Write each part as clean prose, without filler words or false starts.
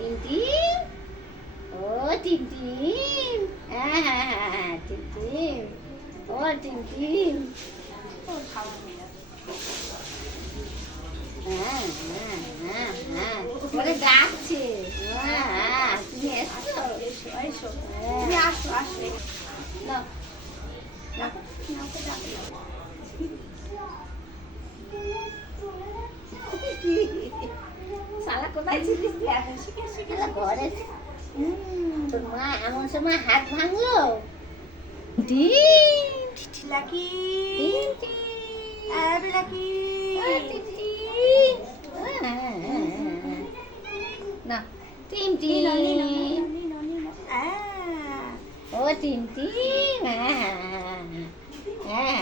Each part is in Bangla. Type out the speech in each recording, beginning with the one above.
টিম টিম, ও টিম টিম, হ্যাঁ হ্যাঁ হ্যাঁ হ্যাঁ টিম টিম, ও টিম টিম, হ্যাঁ হ্যাঁ হ্যাঁ হ্যাঁ ওরে ডাকছে, হ্যাঁ হ্যাঁ তুমি এসছো, তুমি আসো আসো নাও শালা কোথায় ছিলিস তুই? এখন শালা ঘরে তোর মা এমন সময় হাত ভাঙলো। Team lucky team team, lucky ও টিম টিম, না টিম টিম, ও টিম টিম, হ্যাঁ হ্যাঁ হ্যাঁ হ্যাঁ,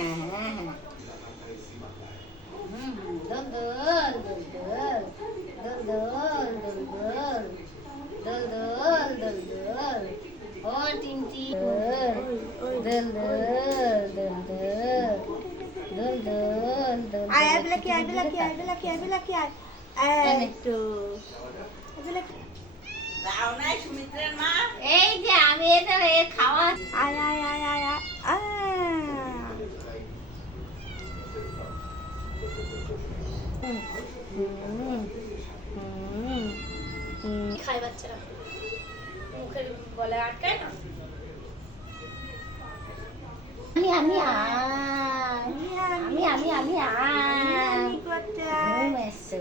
দোল দোল দোল দোল দোল দোল দোল দোল দোল দোল দোল দোল, ও টিম টিম, দোল দোল দোল দোল দোল দোল দোল, আয় লাকি আয় লাকি আয় লাকি আয় লাকি আয় একটু দাও নাই সুমিত্রার মা। এই যে আমি এটা এ খাওয়া আয় আয় আয় আয় আয় খায় বাচ্চারা মুখের বলে আটকায় না। আমি আমি আমি আমি আমি আমি করতে ঘুম এসছে।